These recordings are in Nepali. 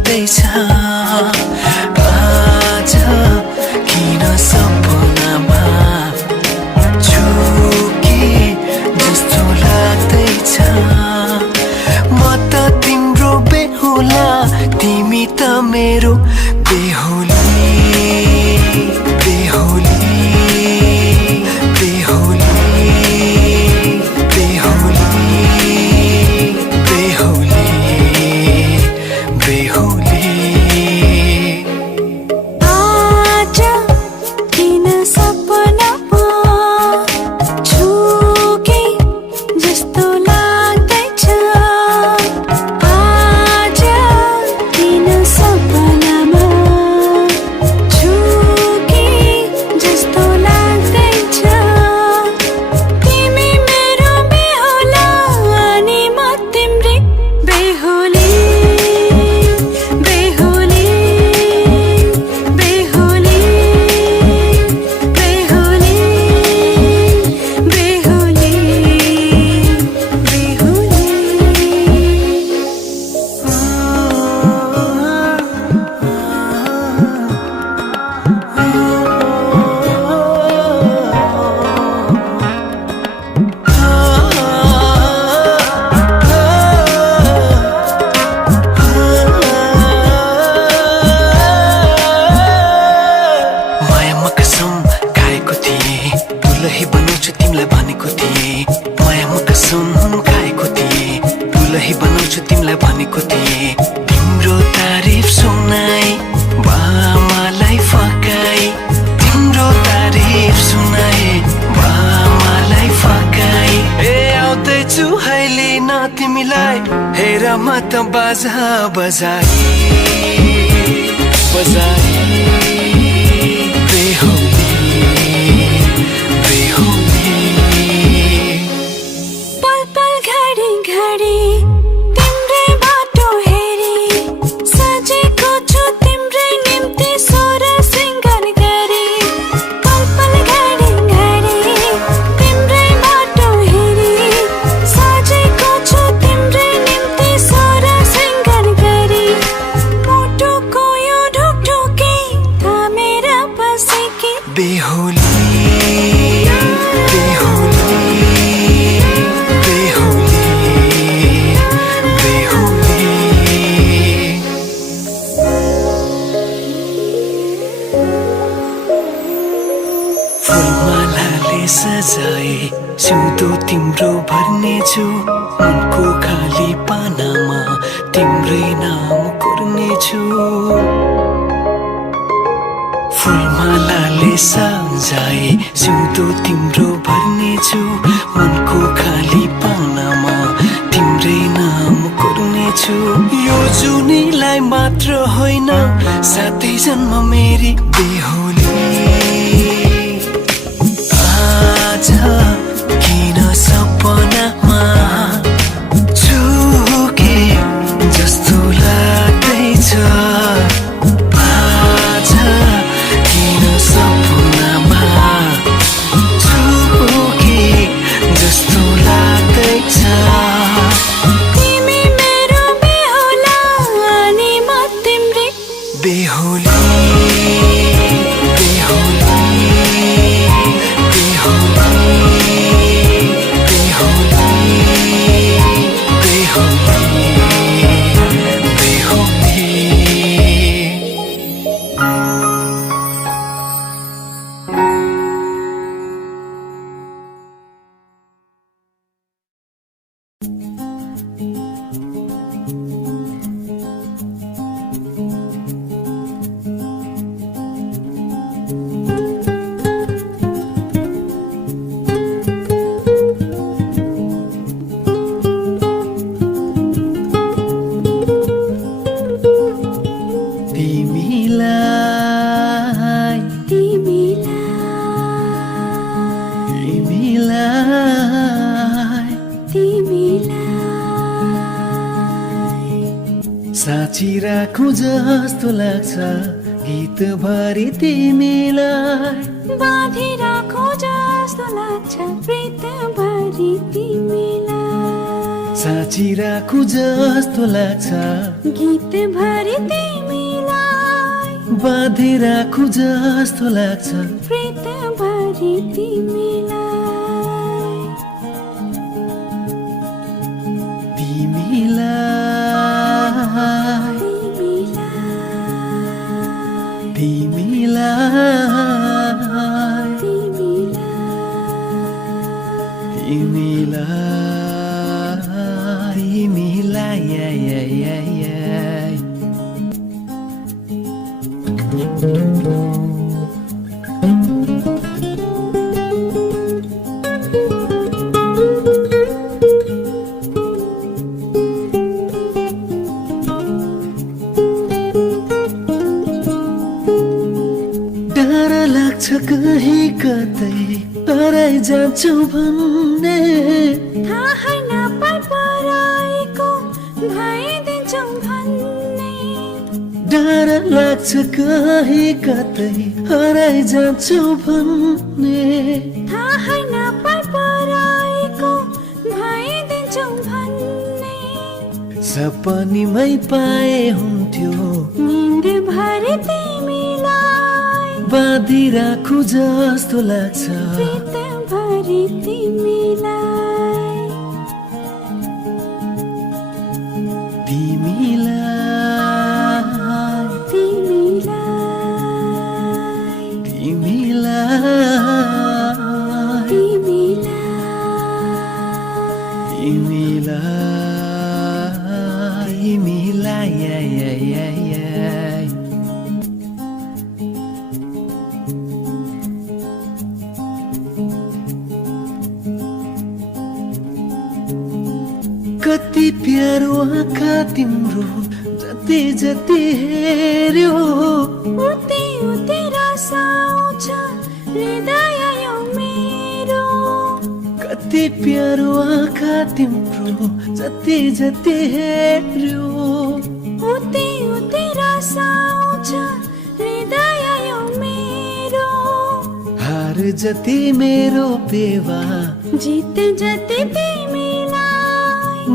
लाग्दैछ आज किन सपनामा छु कि जस्तो लाग्दैछ म त तिम्रो बेहुला तिमी त मेरो बेहुली बेहुली बेहुली बेहुली बेहुली बेहुली आज किन सपनामा छु कि जस्तो लाग्दैछ आज किन सपनामा छु कि जस्तो लाग्दैछ तिमी मेरो बेहुला अनि म तिम्रै बेहुली बेहुली बेहुली बेहुली बेहुली मायामा कसम खाएको थिएँ दुलही बनाउँछु तिमीलाई भनेको थिएँ मायामा कसम खाएको थिएँ दुलही बनाउँछु तिमीलाई भनेको थिएँ तिम्रो तारिफ सुनाई बामालाई फकाई तिम्रो तारिफ सुनाई बामालाई फकाई ए आउँदैछु अहिले न तिमीलाई हेर म त बाजा बजाई बजाई बेहुली बेहुली पल पल घडी घडी तिम्रै बाटो हेरी सजेको छु तिम्रै निम्ति सोर सिंगार गरी पल पल घडी घडी तिम्रै बाटो हेरी सजेको छु तिम्रै निम्ति सोर सिंगार गरी मुटुको यो ढुकढुकी थामेर बसेकी बेहुली बेहुली बेहुली बेहुली फुलमालाले सजाए सिउँदो तिम्रो भर्नेछु मनको खाली पानामा तिम्रै नाम कोर्नेछु फुलमालाले सजाए सिउँदो तिम्रो भर्नेछु मनको खाली पानामा तिम्रै नाम कोर्नेछु यो जुनीलाई मात्र होइन साथै जन्म मेरी बेहुली आज किन सपनामा छु कि जस्तो लाग्दैछ आज किन सपनामा छु कि जस्तो लाग्दैछ तिमी मेरो बेहुला अनि म तिम्रै बेहुली बेहुली बेहुली बेहुली बेहुली बेहुली साँची राखौं जस्तो लाग्छ गीतभरि तिमीलाई बाँधी राखौं जस्तो लाग्छ प्रीतभरि तिमीलाई साँची राखु जस्तो लाग्छ गीत भरि तिमीलाई बाँधि राखु जस्तो लाग्छ प्रीत भरि तिमीलाई तिमीलाई तिमीलाई तिमीलाई डर लाग्छ कहीँ कतै हराइ जान्छौ भन्ने थाहै नपाएको भइदिन्छौ भन्ने डर लाग्छ कहीँ कतै हराइ जान्छौ भन्ने थाहै नपाएको भइदिन्छौ भन्ने सपनीमै पाए हुन्थ्यो निन्द भरि तिमीलाई बाँधि राखु जस्तो लाग्छ प्रीत भरि तिमीलाई कति प्यारो आँखा तिम्रो जति जति हेर्यो उति उति रस आउँछ हृदय यो मेरो कति प्यारो आँखा तिम्रो जति जति हेर्यो उति उति रस आउँछ हृदय यो मेरो हार जति मेरो पेवा जित जति तिमीलाई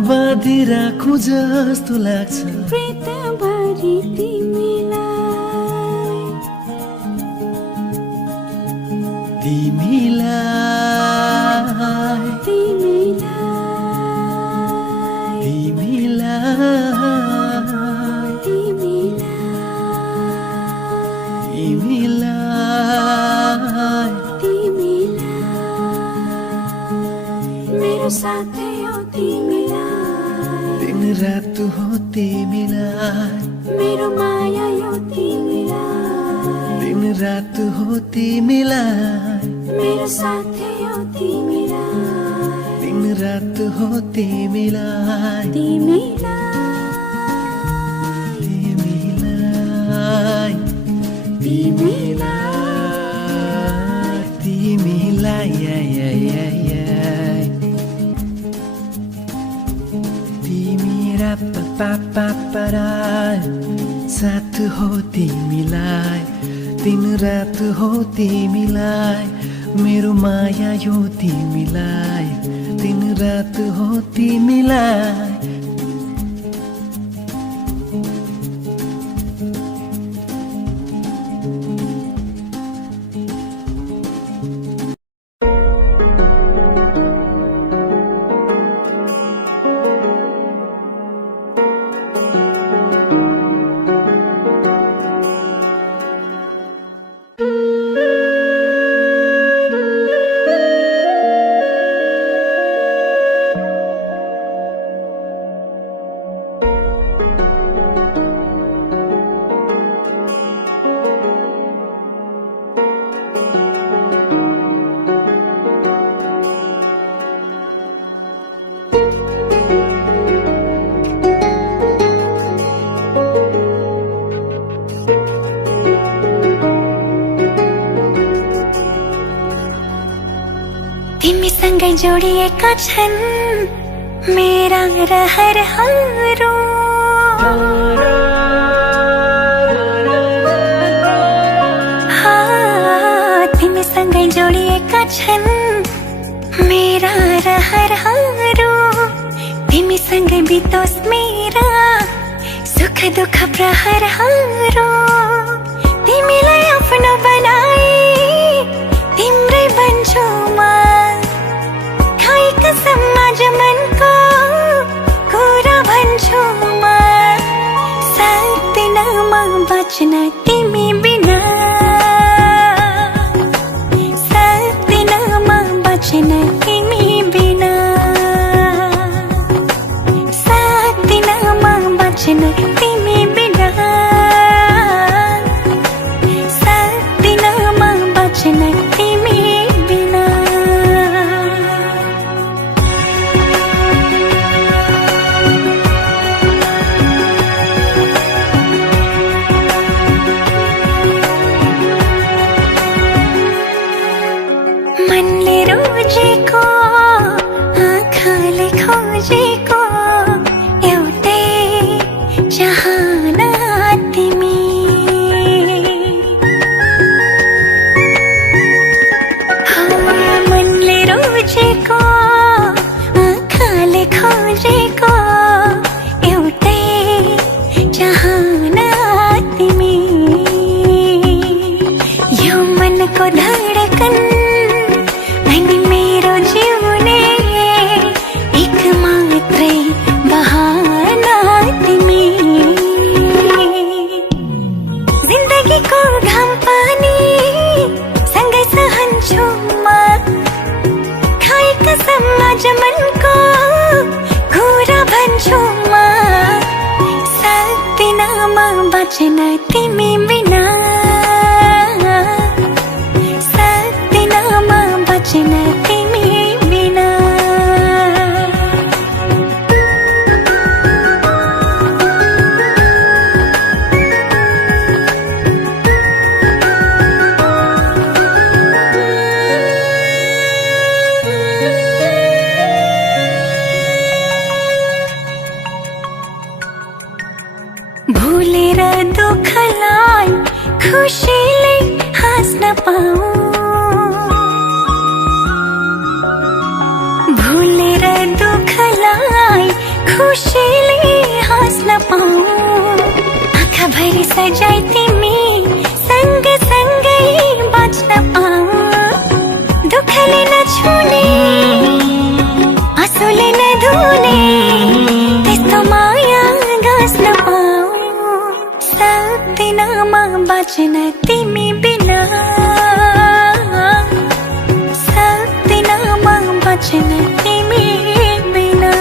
बाँधि राखु जस्तो लाग्छ प्रीत भरि तिमीलाई तिमीलाई तिमीलाई तिमीलाई तिमीलाई तिमीलाई मेरो साथै हो तिमीलाई दिन रात हो तिमीलाई मेरो माया यो तिमीलाई दिन रात हो तिमीलाई मेरो साथै हो तिमीलाई दिन रात हो तिमीलाई तिमीलाई तिमीलाई तिमीलाई तिमीलाई तिमीरा पापा साथ हो तिमीलाई दिन रात हो तिमीलाई मेरो माया यो तिमीलाई दिन रात हो तिमीलाई तिमीसँगै जोडिएका छन् मेरा रहरहरू तिमीसँगै जोडिएका छन् मेरा रहरहरू तिमीसँग कसरी बितोस् मेरा सुख दुःख प्रहरहरू तिमीलाई आफ्नो बनाए तिम्रै बन्छु म खाई कसम आज मनको कुरा भन्छु म सक्दिन म बच्न तिमी बिना सक्दिन म बच्न तिमी बिना सक्दिन म बच्न तिमी बिना सक्दिन म बच्न तिमी बिना मनले रोजेको आँखाले खोजेको एउटै चाहना तिमी मनले रोजेको आँखाले खोजेको एउटै चाहना तिमी यो मनको धडकन अनि मेरो जिउने एक मात्रै बहाना तिमी जिन्दगीको घाम पानी सँगै सहन्छु म खाई कसम आज मनको कुरा भन्छु म सक्दिन म बच्न तिमी बिना सक्दिन म बच्न तिमी बिना भुलेर दुःखलाई खुसीले हाँस्न पाऊँ भुलेर दुःखलाई खुसीले हाँस्न पाऊँ आँखाभरि सजाई तिमी सँगसँगै बाँच्न पाऊँ दुःखले नछुने आँसुले नधुने त्यस्तो माया गाँस्न पाऊँ सक्दिन म बाँच्न तिमी बिना सक्दिन म बाँच्न तिमी बिना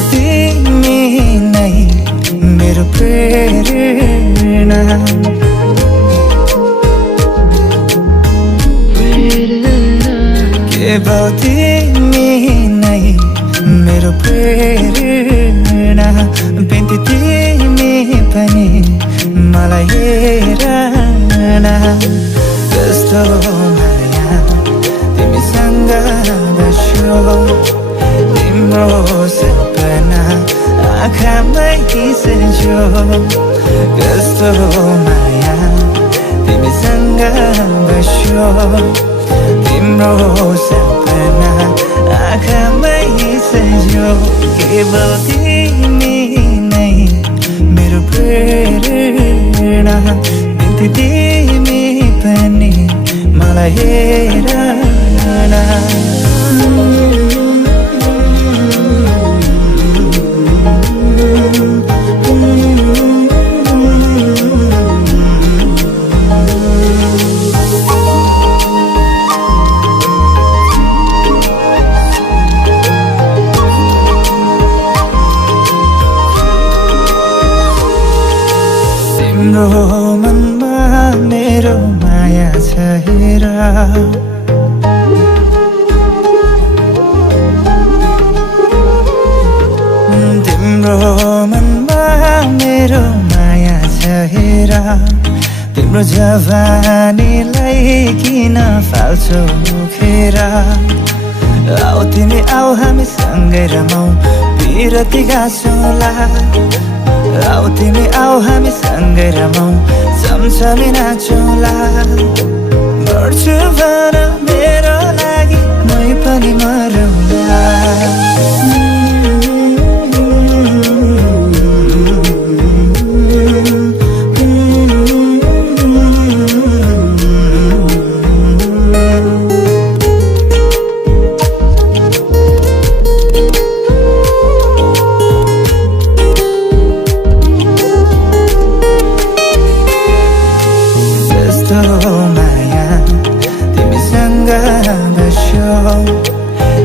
तिमी नै मेरो प्रेरणा केवल तिमी नै मेरो प्रेरणा बिन्ती तिमी पनि मलाई हेर न कस्तो माया तिमीसँग बस्यो तिम्रो सपना आँखामै सजो कस्तो माया तिमीसँग बस्यो तिम्रो सपना आँखामै सजो केवल तिमी नै मेरो प्रेरणा बिन्ती तिमी पनि मलाई हेर न चाहेर तिम्रो मनमा मेरो माया चाहेर तिम्रो जवानीलाई किन फाल्छौ मुखेर आऊ तिमी आऊ हामी सँगै रमाऊ पिरती गाँसौँला आऊ तिमी आऊ हामी सँगै रमाऊ चम्चमी नाचौँला मर्छु भन मेरो लागि मै पनि मरौँला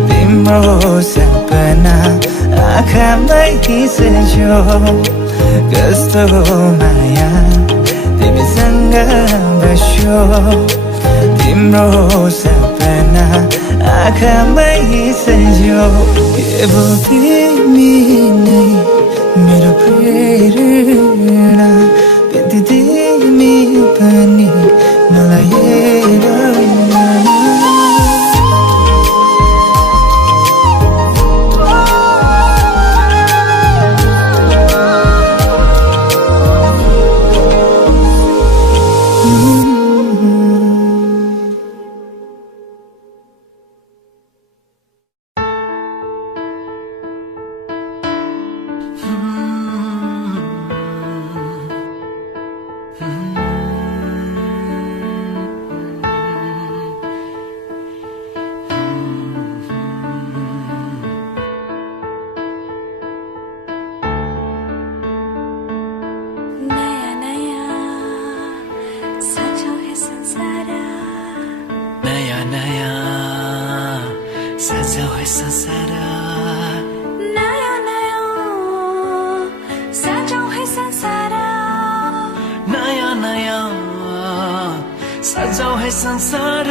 तिम्रो सपना आँखामै खिचेछौ कस्तो माया तिमीसँग बस्यो तिम्रो सपना आँखामै खिचेछौ केवल तिमी नै मेरो प्रेरणा बित्ति तिमी पनि मलाई हेर सजाऊ है संसार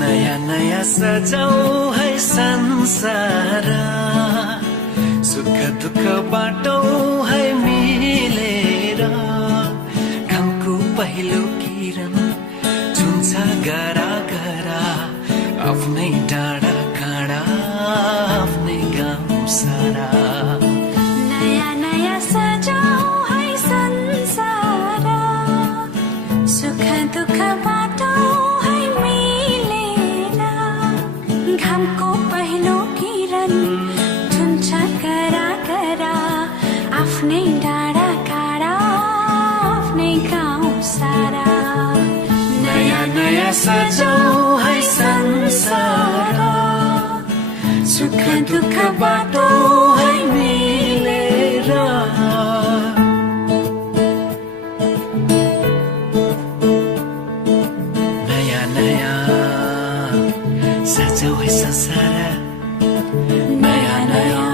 नया नया सजाऊ है संसार सुख दुख बाटौ है मिलेर घामको पहिलो किरण छुन्छ गरा गरा आफ्नै डाँडा काँडा आफ्नै गाउँ सारा नयाँ नयाँ सजाऊ है संसार सुख दुख बाटौ है मिलेर घामको पहिलो किरण छुन्छ करा करा आफ्नै डाँडा काँडा आफ्नै गाउँ सारा नयाँ नयाँ सजाऊ है संसार सुख दुख बाटो है मिलेर नयाँ नयाँ सजाऊ है संसार नयाँ नयाँ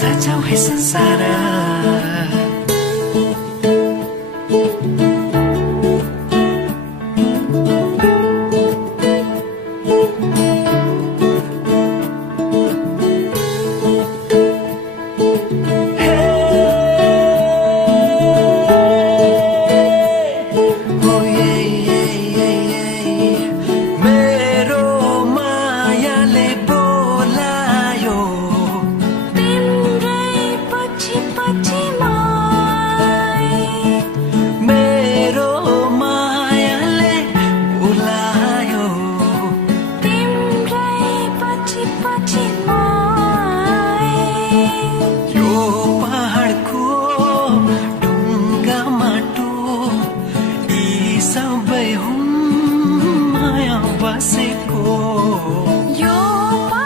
सजाऊ है संसार यो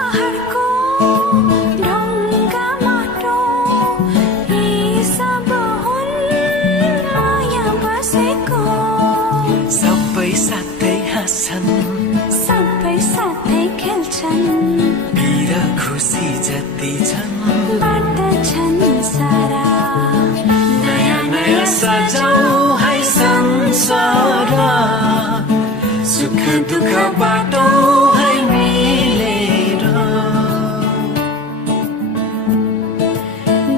बाँड्दछन् पीर खुसी जति छन् बाँड्दछन् सारा नयाँ नयाँ सजाऊ है संसार सुख दुःख बाटो है मिलेर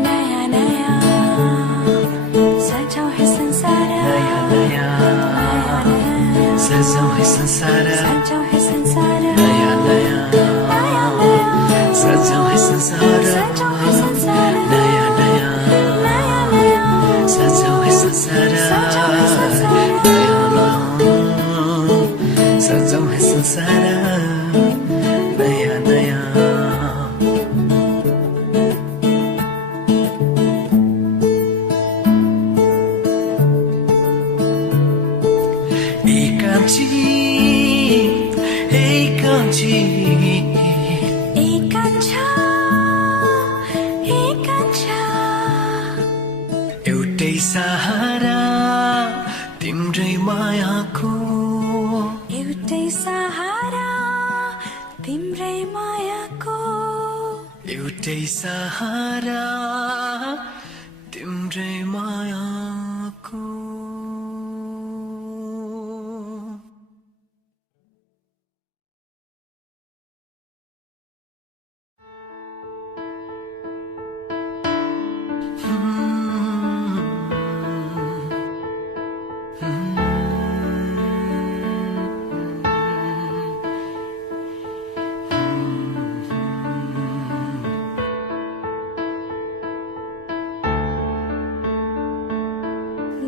नयाँ नयाँ सजाऊ है संसार नयाँ नयाँ सजाऊ है संसार सजाऊ है संसार नयाँ नयाँ नयाँ नयाँ सजाऊ है संसार सजाऊ है संसार नयाँ नयाँ नयाँ नयाँ सजाऊ है संसार सजाऊ है संसार नयाँ नयाँ सजाऊ है संसार नयाँ नयाँ एकांची एकांची एकांछा एकांछा एउटै सहारा तिम्रै मायाको एउटै सहारा तिम्रै मायाको एउटै सहारा तिम्रै मायाको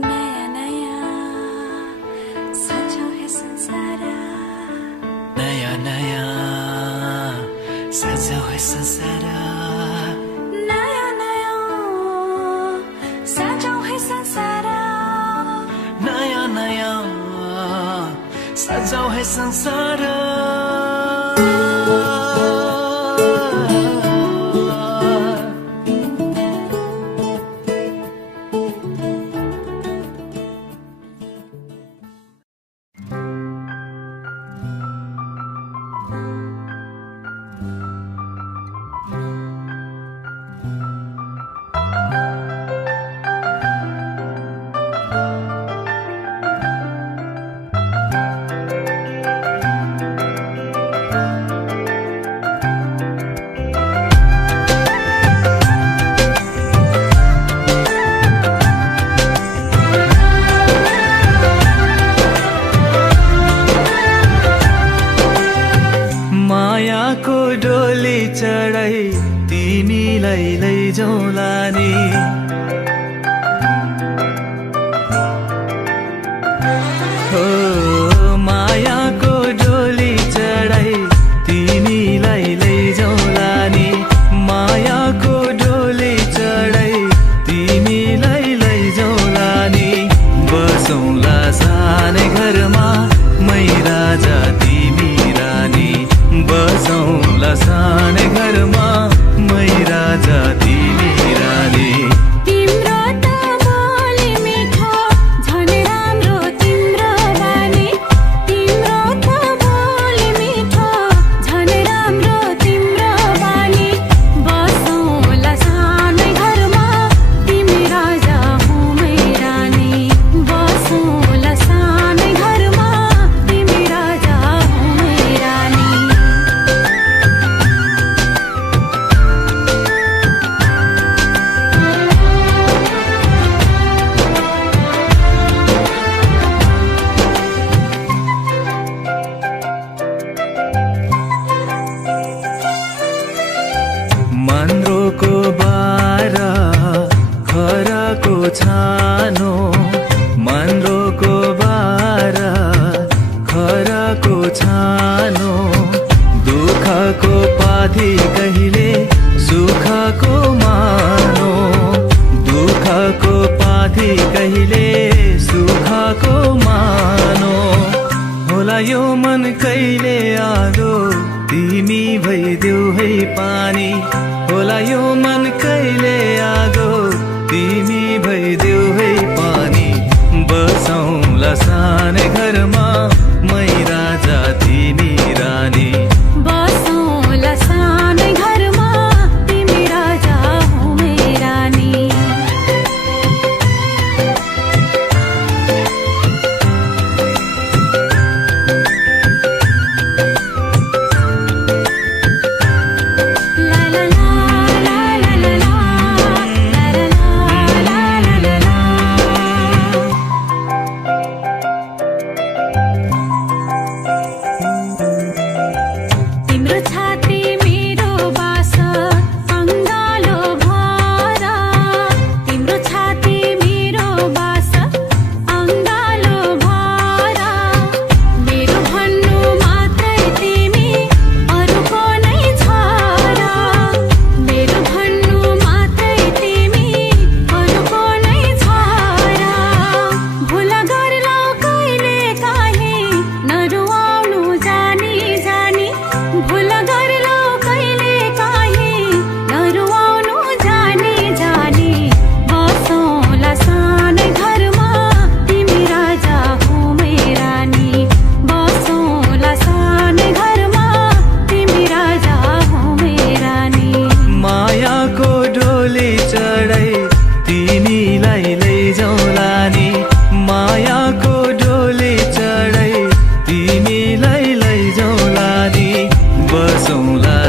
नयाँ नयाँ सजाऊ है संसार नयाँ नयाँ सजाऊ है संसार नयाँ नयाँ सजाऊ है संसार नयाँ नयाँ सजाऊ है संसार मायाको डोली चढाई तिमीलाई लैजाउँला नि हो मायाको डोली चढाई तिमीलाई लैजाउँला नि मायाको डोली चढाई तिमीलाई लैजाउँला नि बसौँला सानै घरमा मै राजा तिमी रानी बसौँला सानै घरमा मै राजा तिमी रानी तिम्रो त बोली मिठो झन् राम्रो तिम्रो बानी तिम्रो त बोली मिठो झन् राम्रो तिम्रो बानी बसौँला सानै घरमा तिमी राजा हुँ मै रानी बसौँला सानै घरमा तिमी राजा हुँ मै रानी मन्द्रोको बारा खराको छानो मन्द्रोको बारा खराको छानो दुःखको पाथी कहिले सुखको मानो दुःखको पाथी कहिले सुखको मानो होला यो मन कहिले आगो तिमी भइदेऊ है पानी होला यो मन कहिले आगो तिमी भइदेऊ है पानी बसौँला सानै घरमा मै राजा तिमी रानी बसौँ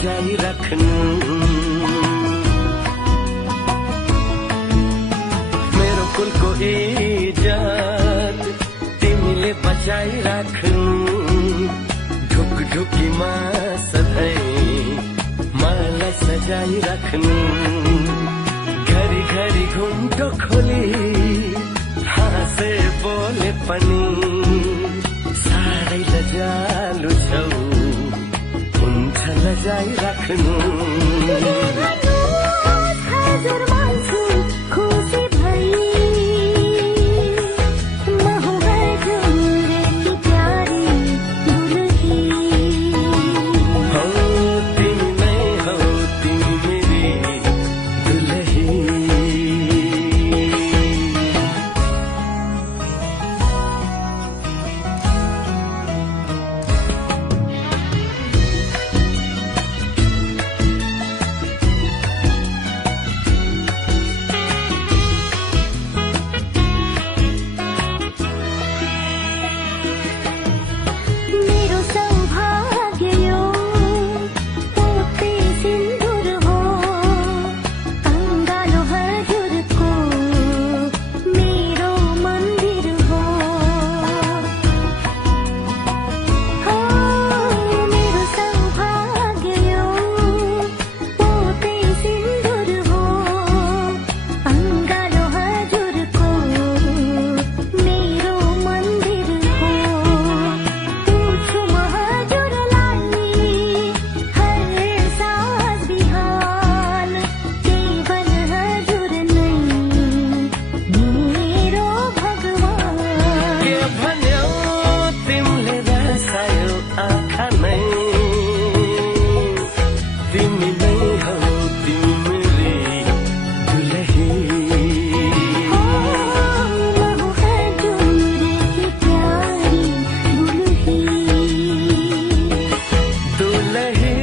बजाइराख्नु मेरो कुलको इज्जत तिमीले बचाइराख्नु ढुकढुकीमा सधैँ मलाई सजाइराख्नु घरी घरी घुम्टो खोली हाँसे बोले पनि साह्रै लजालु छौ हुन्छ लजाइराख्नु हजुर मान्छु खुसी भई म हुँ हजुरकी प्यारी दुलही हौ तिमी नै हौ तिमी मेरी दुलही मेरो सौभाग्य यो पोते सिन्दुर हो अङ्गालो हजुरको मेरो मन्दिर हो मेरो सौभाग्य यो पोते सिन्दुर हो अङ्गालो हजुरको मेरो मन्दिर हो पूछू म हजुरलाई हर साँझ बिहान केवल हजुर नै मेरो भगवान के भन्यौ तिमीले रसायो आँखा नै तिमी नै हौ तिमी मेरी दुलही म हुँ हजुरकी प्यारी दुलही दुलही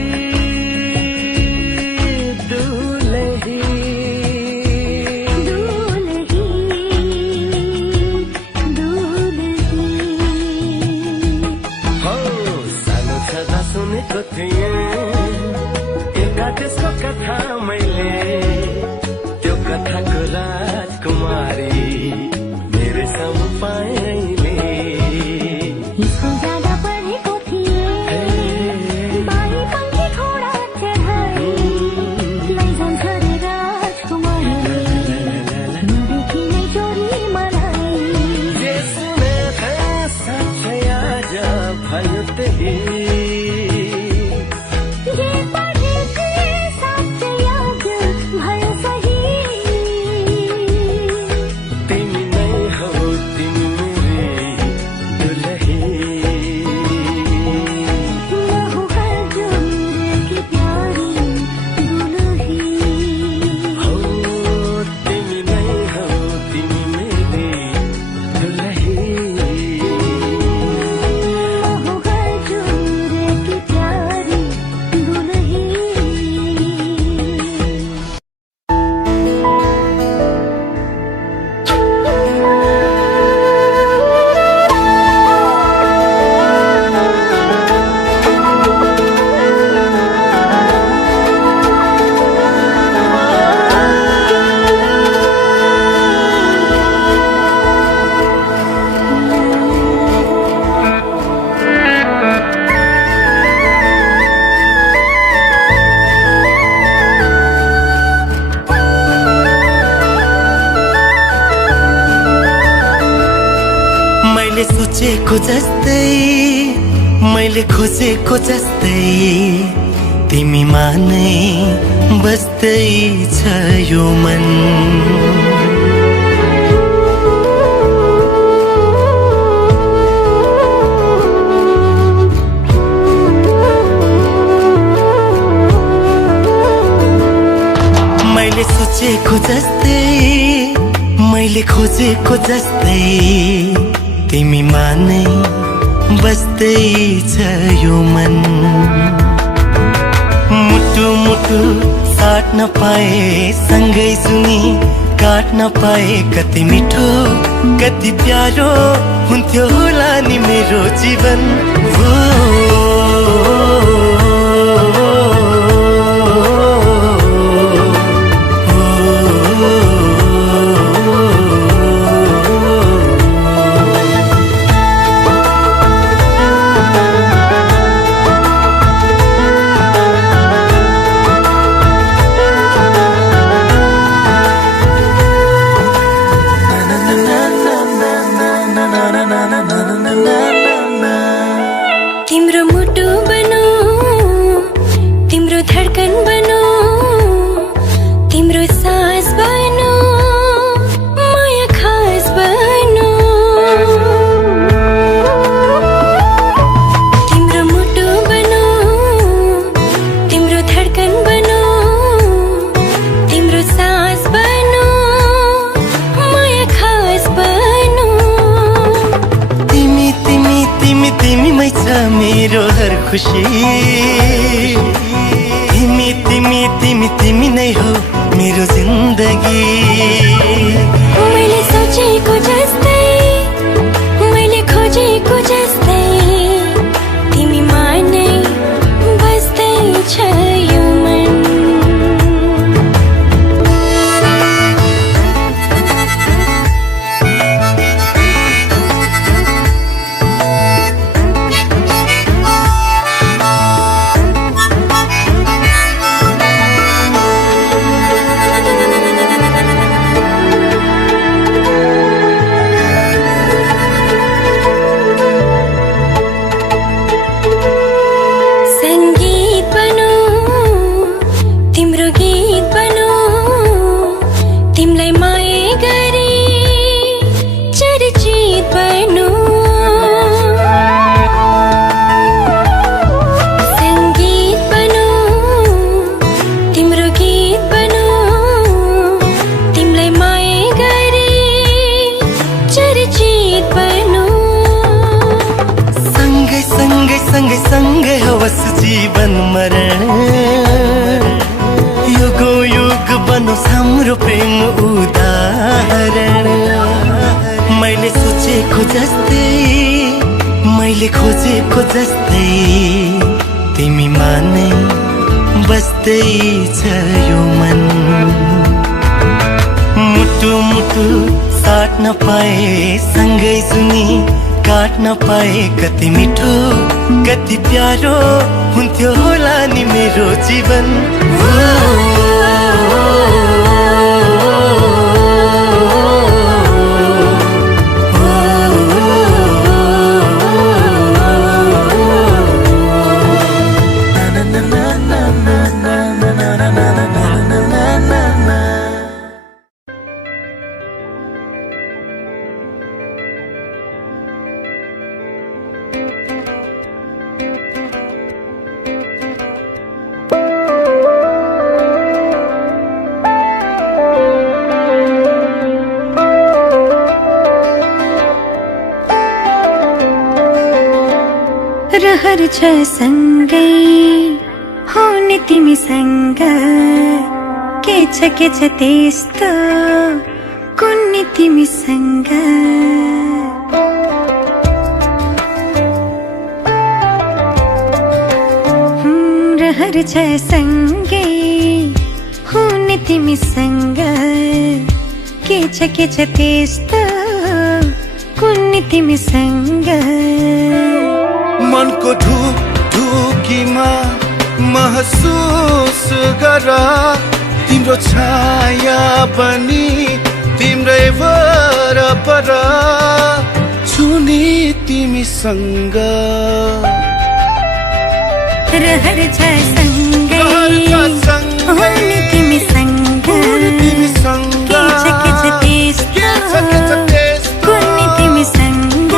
दुलही दुलही हो सानो छँदा सुनेको थिएँ एउटा त्यसको कथा मैले त्यो कथाको राजकुमारी मेरो सामु पाएँ अहिले स्कुल जाँदा पढेको थिएँ बारी पङ्खी घोडा चढाए लैजान्छ रे राजकुमारीले नदेखि नै चोरी मलाई जे सुनेको साँच्चै आज भयो त्यही जे पढेको साँच्चै आज भयो सही तिमी नै हौ तिमी मेरी दुलही म हुँ हजुरकी प्यारी दुलही हौ तिमी नै हौ तिमी मेरी दुलही म हुँ हजुरकी प्यारी दुलही मैले सोचेको जस्तै मैले खोजेको जस्तै तिमीमा नै बस्दै छ यो मन मैले सोचेको जस्तै मैले खोजेको जस्तै तिमीमा नै बस्दै छ यो मन मुटु मुटु साट्न पाए सँगै सुनी काट्न पाए कति मिठो कति प्यारो हुन्थ्यो होला नि मेरो जीवन खुशी तिमी तिमी तिमी तिमी नै हो मेरो जिन्दगी मैले सोचेको जस्तै मैले खोजेको जस्तै तिमीमा नै बस्दैछ यो मन सँगै होस् जीवन मरण युगो युग बनोस् हाम्रो प्रेम उदाहरण मैले सोचेको जस्तै मैले खोजेको जस्तै तिमीमा नै बस्दैछ यो मन मुटु मुटु साट्न पाए सँगै सुनी काट्न पाए कति मिठो कति प्यारो हुन्थ्यो होला नि मेरो जीवन रहर छ सँगै हुने तिमीसँग के छ त्यस्तो कुन्नी तिमीसँग रहर छ सँगै हुने तिमीसँग के छ त्यस्तो कुन्नी तिमीसँग मनको ढुकीमा महसुस गर तिम्रो छाया पनि तिम्रै वरपर छुनी तिमीसँग रहर छ सँगै हुने तिमीसँग के छ त्यस्तो कुन्नी तिमीसँग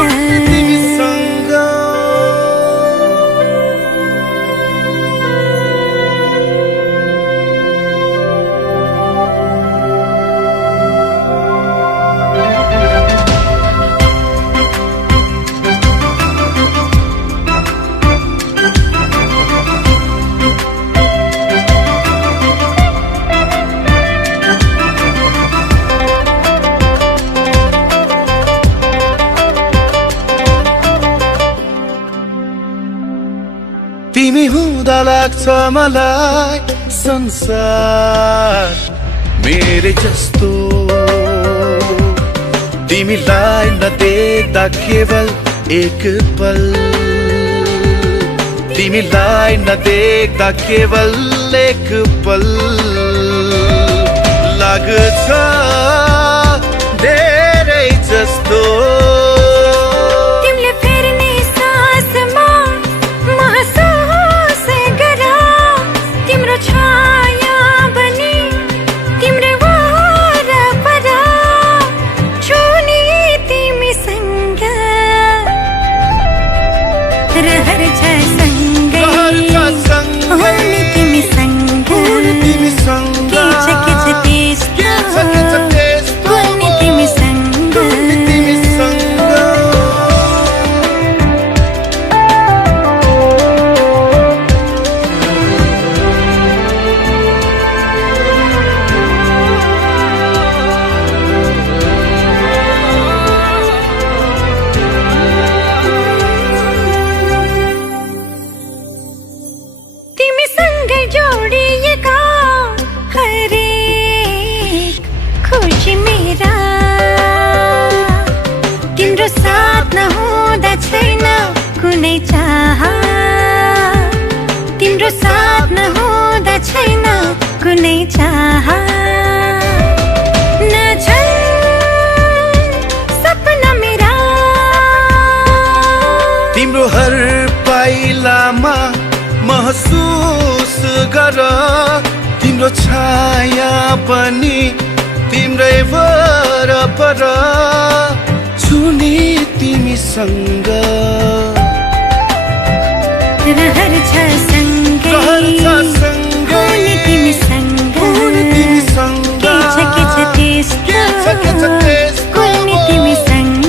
तिमी हुँदा लाग्छ मलाई संसार मेरे जस्तो तिमीलाई नदेख्दा केवल एक पल तिमीलाई नदेख्दा केवल एक पल लाग्छ धेरै जस्तो रहर छ सँगै हुने तिमीसँग के छ त्यस्तो कुन्नी तिमीसँग जोडिएका हरेक खुसी मेरा तिम्रो साथ नहुँदा छैन कुनै चाह तिम्रो साथ नहुँदा छैन कुनै चाह नछन् सपना मेरा तिम्रो हर पाइलामा महसुस गर तिम्रो छाया पनि तिम्रै वरपर छुने तिमीसँग रहर छ सँगै हुने तिमीसँग के छ त्यस्तो कुर्ने तिमीसँग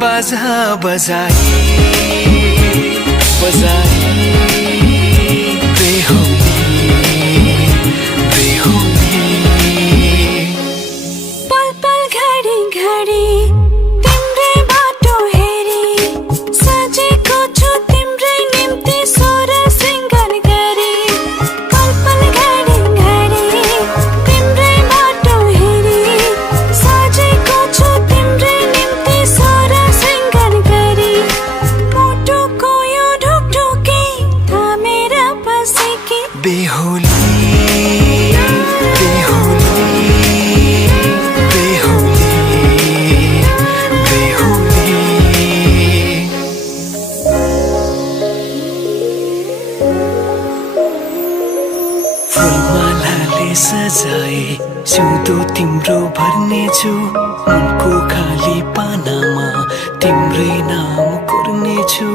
बाजा बजाई बजाई बेहुली बेहुली पल पल घडी घडी तिम्रै बाटो हेरी सजेको छु तिम्रै निम्ति सोर सिंगार गरी पल पल घडी घडी तिम्रै बाटो हेरी सजेको छु तिम्रै निम्ति सोर सिंगार गरी मुटुको यो ढुकढुकी थामेर बसेकी बेहुली सजाए सिउँदो तिम्रो भर्नेछु उनको खाली पानामा तिम्रै नाम कोर्नेछु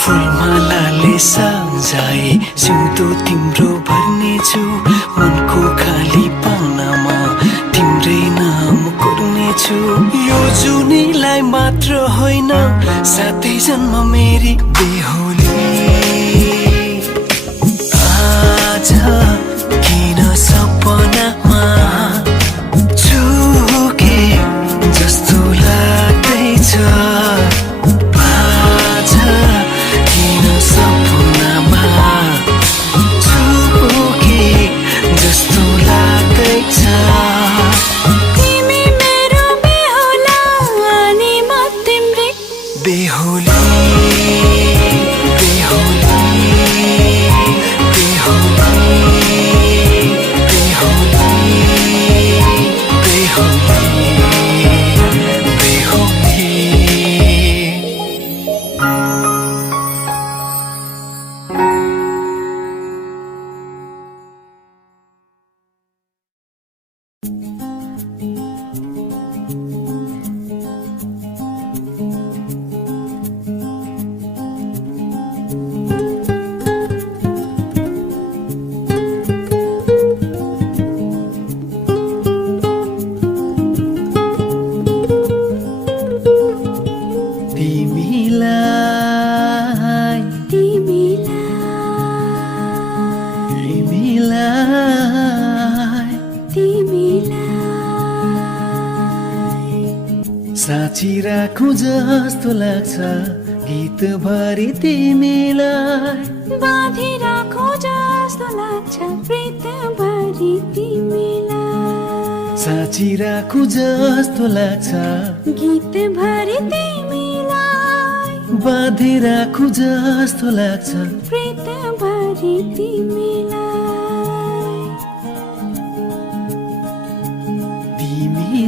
फुलमालाले सजाए सिउँदो तिम्रो भर्नेछु उनको खाली पानामा तिम्रै नाम गर्नेछु यो जुनीलाई मात्र होइन साथै जन्म मेरी बेहुली आज किन सपनामा चुके जस्तो लाग्दैछ आज किन सपनामा चुके जस्तो लाग्दैछ तिमी मेरो बेहुला अनि म तिम्रै बेहुली बेहुली साँची राखु जस्तो लाग्छ गीत भरि तिमीलाई बाँधी राखो जस्तो लाग्छ प्रीत भरि तिमीलाई साँची राखु जस्तो लाग्छ गीत भरि तिमीलाई बाँधी राखु जस्तो लाग्छ प्रीत भरि तिमीलाई तिमीलाई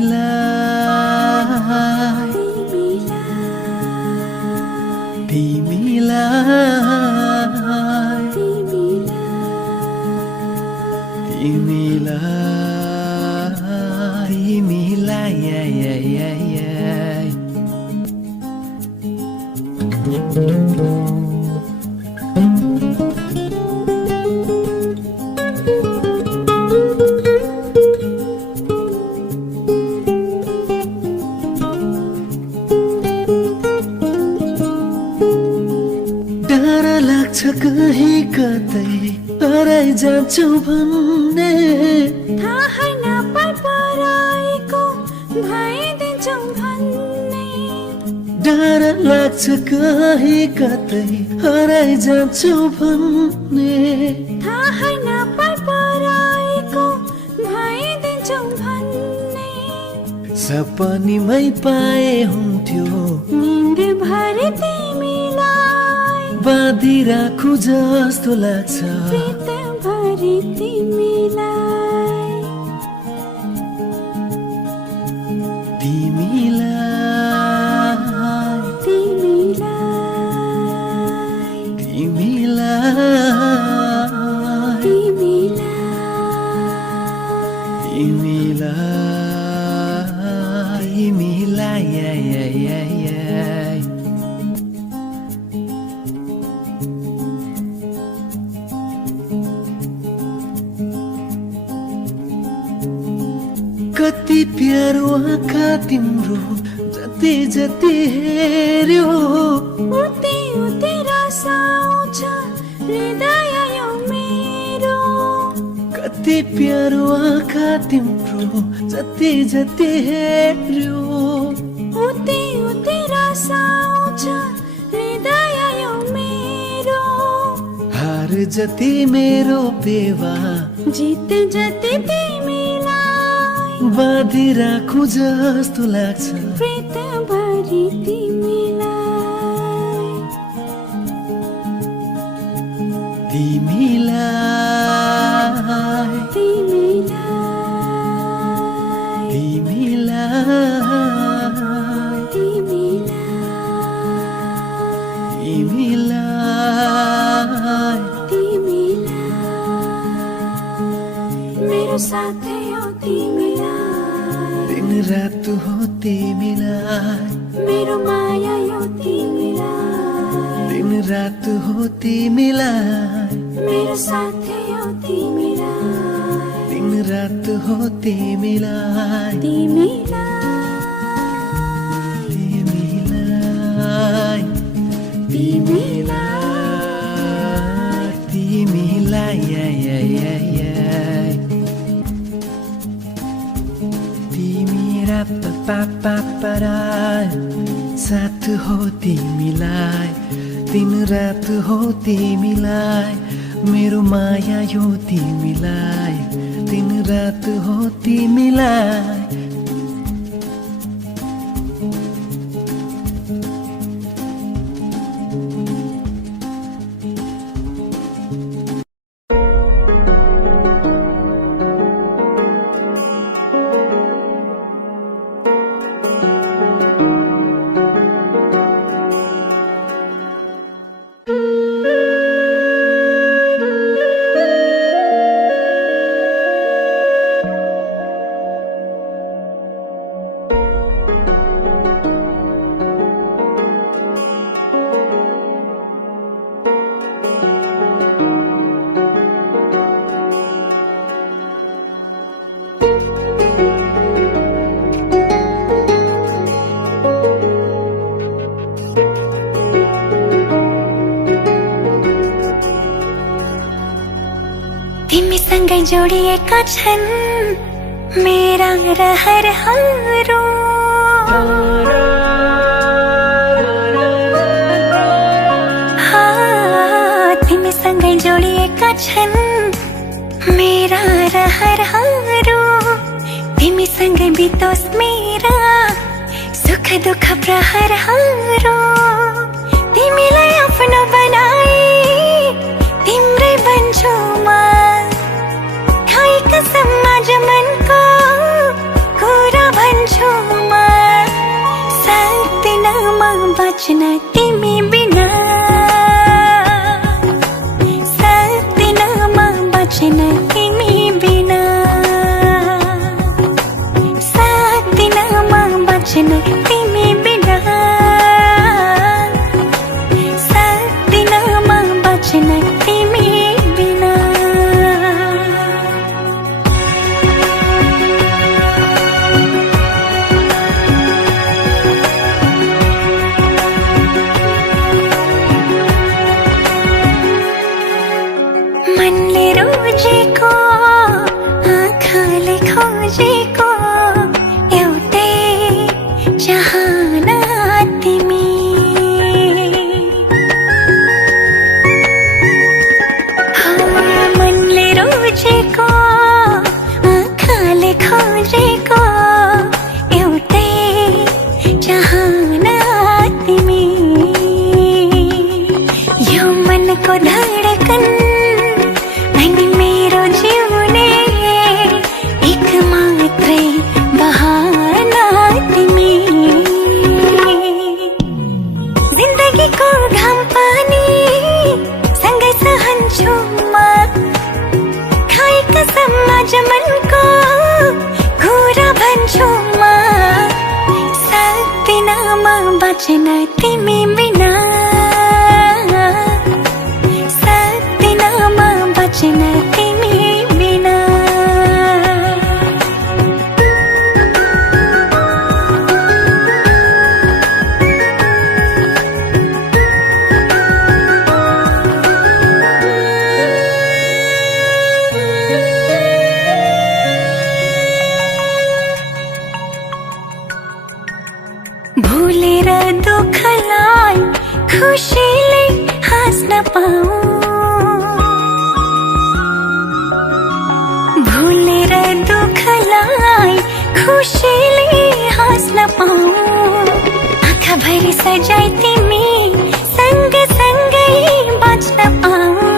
डर लाग्छ कहीँ कतै हराइ जान्छौ भन्ने थाहै नपाई पराएको भइदिन्छौ भन्ने डर लाग्छ कहीँ कतै हराइ जान्छौ भन्ने थाहै नपाई पराएको भइदिन्छौ भन्ने सपनीमै पाए हुन्थ्यो निन्द भरि तिमीलाई बाँधी राखु जस्तो लाग्छ प्रीत भरि तिमीलाई कति प्यारो आँखा तिम्रो जति जति हेर्यो उति उति रस आउँछ हृदय यो मेरो कति प्यारो आँखा तिम्रो जति जति हेर्यो उति उति रस आउँछ हृदय यो मेरो हार जति मेरो पेवा जित जति तिमीलाई बाँधी राखु जस्तो लाग्छ प्रीत भरि तिमीलाई तिमीलाई तिमीलाई तिमीलाई तिमीलाई तिमीलाई मेरो साथै हो तिमीलाई दिन रात हो तिमीलाई मेरो माया हो तिमीलाई दिन रात हो तिमीलाई मेरो साथै हो तिमीलाई दिन रात हो तिमीलाई तिमीलाई तिमीलाई तिमीरा पापा साथ हो तिमीलाई दिन रात हो तिमीलाई मेरो माया यो तिमीलाई दिन रात हो तिमीलाई तिमीसँगै जोडिएका छन् मेरा रहरहरू तिमीसँगै जोडिएका छन् मेरा रहरहरू तिमीसँगै बितोस् मेरा सुख दुःख प्रहरहरू तिमीलाई आफ्नो बनाए तिम्रै बन्छु म समाज मनको कुरा भन्छु म सक्दिन म बच्न तिमी बिना सक्दिन म बच्न तिमी बिना सक्दिन म बच्न तिमी बिना सक्दिन म बच्न तिमी बिना मनले रोजेको आँखाले खोजेको एउटै चाहना तिमी मनले रोजेको आँखाले खोजेको एउटै चाहना तिमी यो मनको धडकन मेरो जिउने एक मात्रै बहाना तिमी जिन्दगीको घाम पानी सँगै सहन्छु म खाएका समाज मनको कुरा भन्छु म सक्दिन म बच्न तिमी बिना सक्दिन म बच्न तिमी बिना भुलेर दुःखलाई खुसीले हाँस्न पाऊँ भुलेर दुःखलाई खुसीले हाँस्न पाऊँ आँखाभरि सजाई तिमी सँगसँगै बाँच्न पाऊँ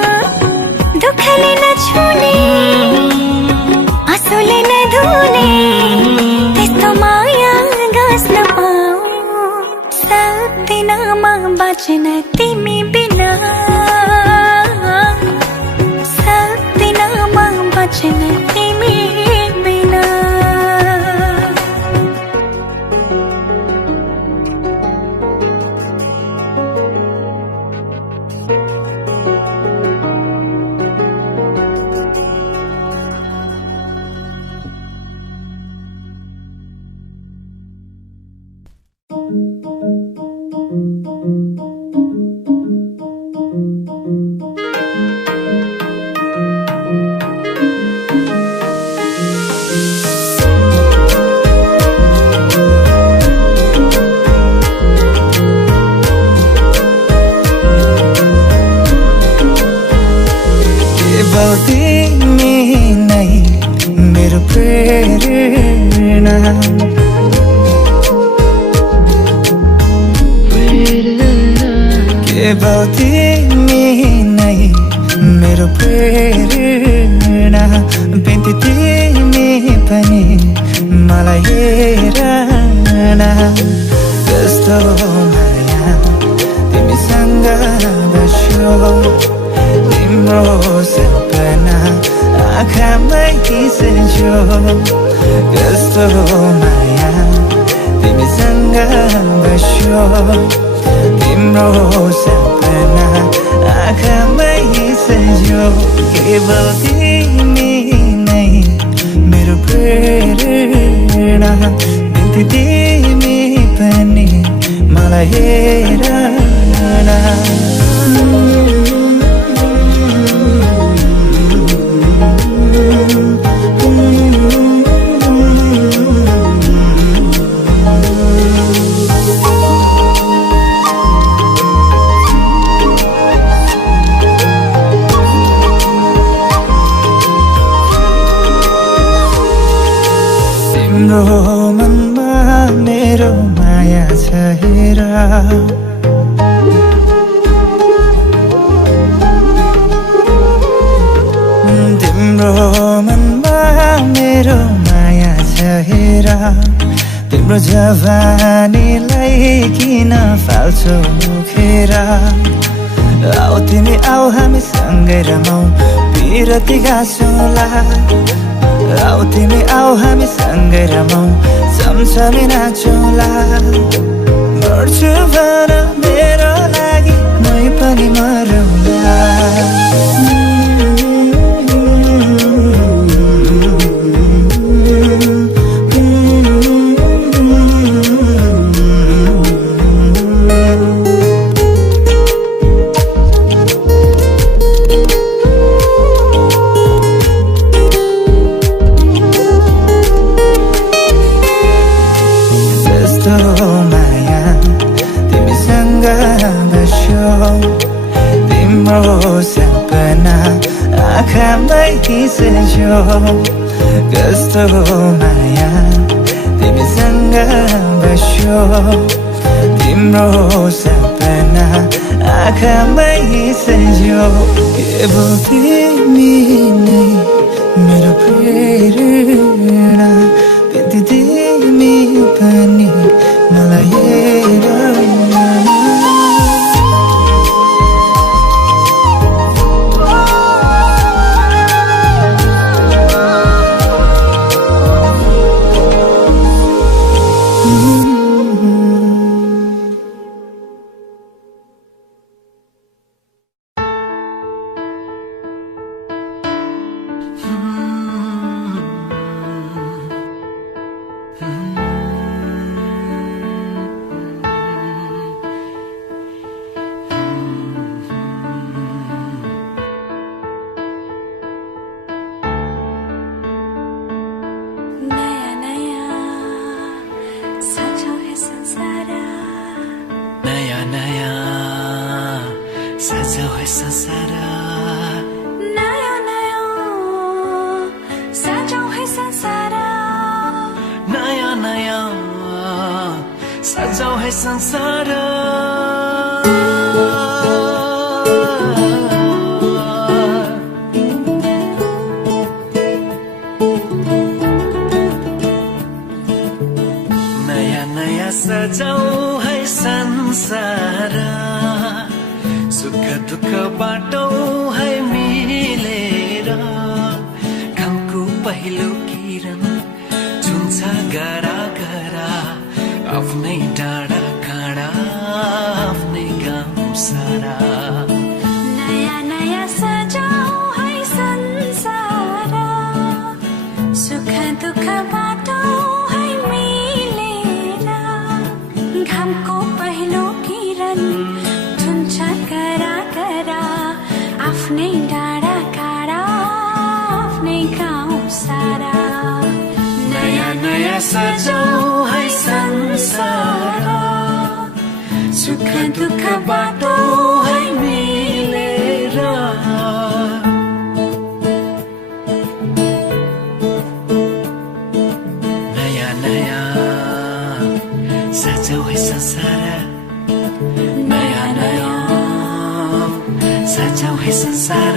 दुःखले नछुने आँसुले नधुने त्यस्तो माया गाँस्न पाऊँ सक्दिन म बच्न तिमी बिना सक्दिन म बच्न तिमी बिना प्रेरणा केवल तिमी नै मेरो प्रेरणा बिन्ती तिमी पनि मलाई हेर न कस्तो माया तिमीसँग बस्यो तिम्रो सपना आँखामै खिच्यो कस्तो माया तिमीसँग बस्यो तिम्रो सपना आँखामै खिच्यो केवल तिमी नै मेरो प्रेरणा बिन्ती तिमी पनि मलाई हेर न तिम्रो मनमा मेरो माया छ हेर तिम्रो मनमा मेरो माया छ हेर तिम्रो जवानीलाई किन फाल्छौ मुखेर आऊ तिमी आऊ हामी सँगै रमाऊ पिरती गाँसौँला आऊ तिमी आऊ हामी सँगै रमाऊ छमछमी नाचौँला मर्छु भन मेरो लागि मै पनि मरौँला माया तिमीसँग बस्यो तिम्रो सपना आँखामै खिच्यो कस्तो माया तिमीसँग बस्यो तिम्रो सपना आँखामै खिच्यो केवल तिमी नै मेरो प्रेरणा बिन्ती तिमी पनि मलाई हेर सजाऊ है संसार नया नया सजाऊ है संसार सुख दुख बाटो है मिलेर घामको पहिलो किरण छुन्छ गरा गरा आफ्नै डाँडा काँडा आफ्नै गाउँ सारा नयाँ नयाँ सजाऊ है संसार सुख दुख बाटो है मिलेर घामको पहिलो किरण छुन्छ करा करा आफ्नै डाँडा काँडा आफ्नै गाउँ सारा नयाँ नयाँ सजाऊ है संसार सुख दुख बाटो है मिलेर संसार नयाँ नयाँ सजाऊ है संसार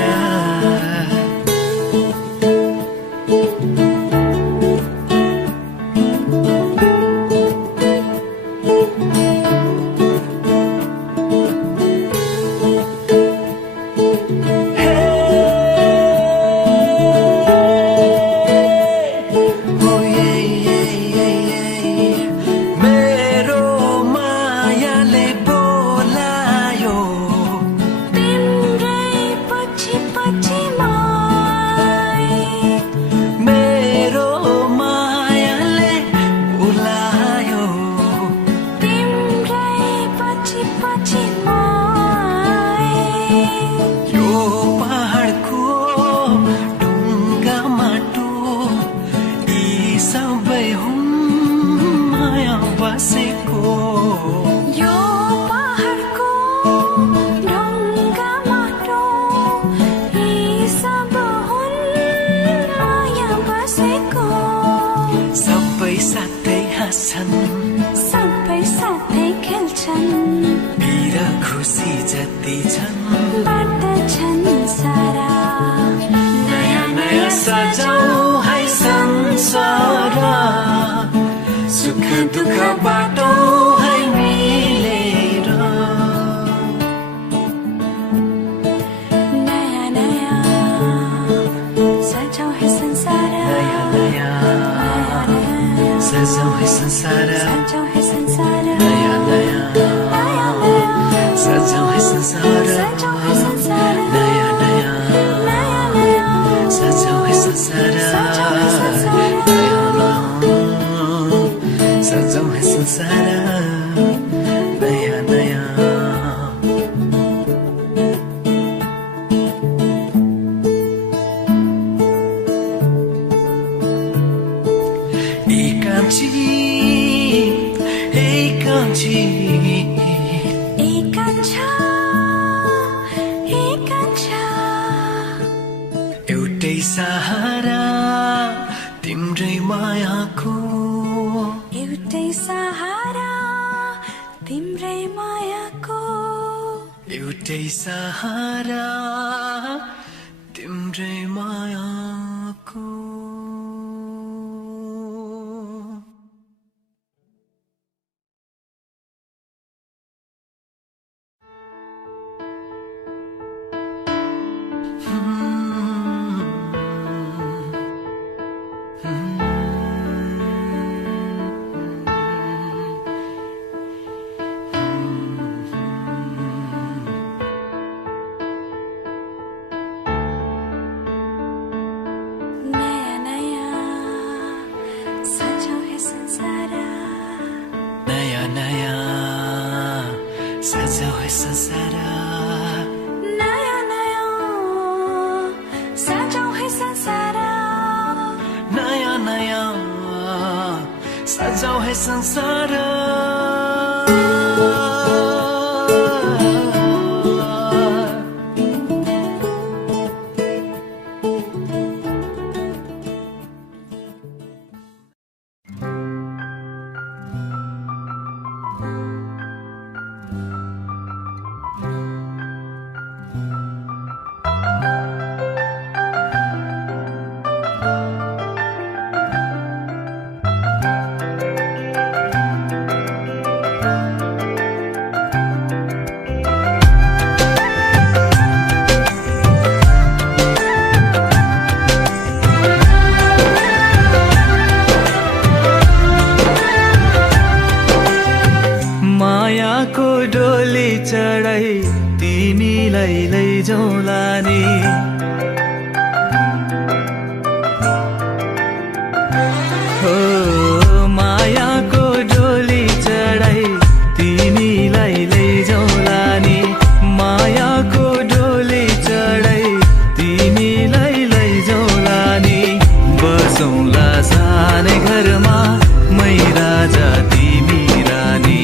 सबै साथै खेल्छन् पिर खुसी जति छन् बाँड्दछन् सारा नयाँ नयाँ सजाऊ है संसार सुख दुःख बाटो है मिलेर नयाँ नयाँ सजाऊ है संसार नयाँ नयाँ सजाऊ है संसार सजाऊ है संसार नयाँ नयाँ सजाऊ है संसार सजाऊ है संसार नयाँ नयाँ सजाऊ है संसार नयाँ नयाँ सजाऊ है संसार नयाँ नयाँ एउटै सहारा तिम्रै मायाको एउटै सहारा तिम्रै मायाको एउटै सहारा तिम्रै मायाको सजाऊ है संसार नयाँ नयाँ सजाऊ है संसार नयाँ नयाँ सजाऊ है संसार मायाको डोली चढाई तिमीलाई लैजाउँला नि हो मायाको डोली चढाई तिमीलाई लैजाउँला नि मायाको डोली चढाई तिमीलाई लैजाउँला नि बसौँला सानै घरमा मै राजा तिमी रानी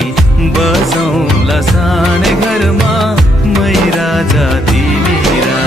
बसौँला सानै घरमा मै राजा तिमी रानी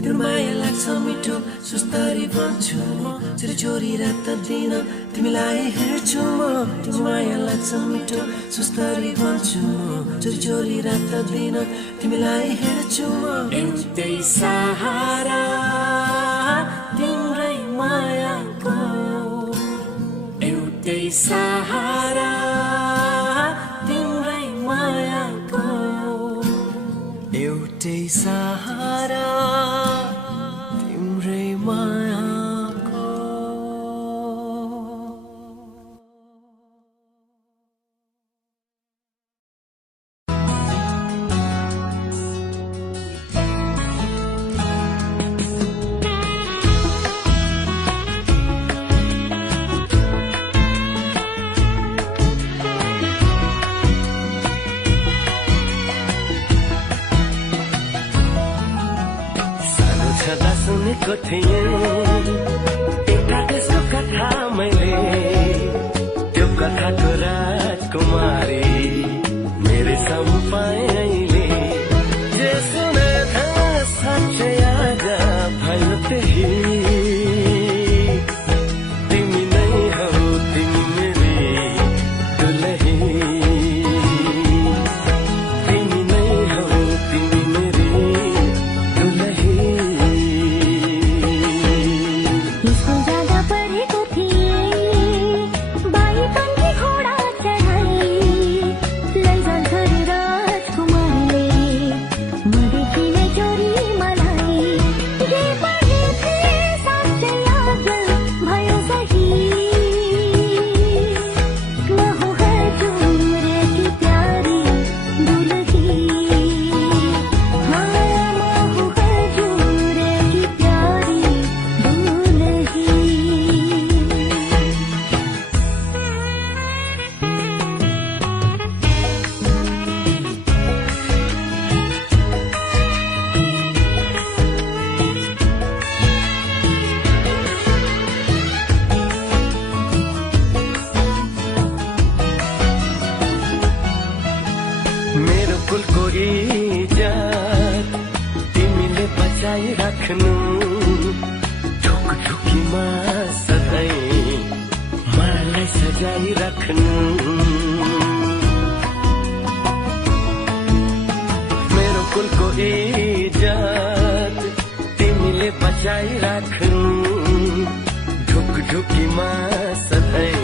तिम्रो माया लाग्छ मिठो सुस्तरी भन्छु म छोरी रात दिन तिमीलाई हेर्छु म तिम्रो माया लाग्छ मिठो सुस्तरी भन्छु म छोरी रात दिन तिमीलाई हेर्छु म एउटै सहारा तिम्रै मायाको एउटै सहारा तिम्रै मायाको एउटै सहारा तिम्रै मायाको सुनेको थिएँ एउटा देशको कथा मैले त्यो कथाको राजकुमारी मेरो सामु पाएँ अहिले जे सुने साँच्चै आज भयो त्यही तिमी नै हौ तिमी मेरी दुलही तिमी नै हौ तिमी मेरी दुलही कुलको इज्जत तिमीले बचाइ राख्नु ढुकढुकीमा सधैँ मलाई सजाइ राख्नु मेरो कुलको इज्जत तिमीले बचाइ राख्नु ढुकढुकीमा सधैँ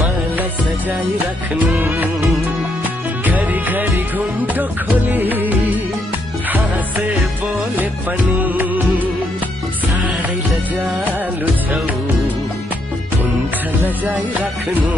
मलाई सजाइ राख्नु घरी घरी घुम्टो खोली हाँसे बोले पनि साह्रै लजालु छौ हुन्छ लजाइ राख्नु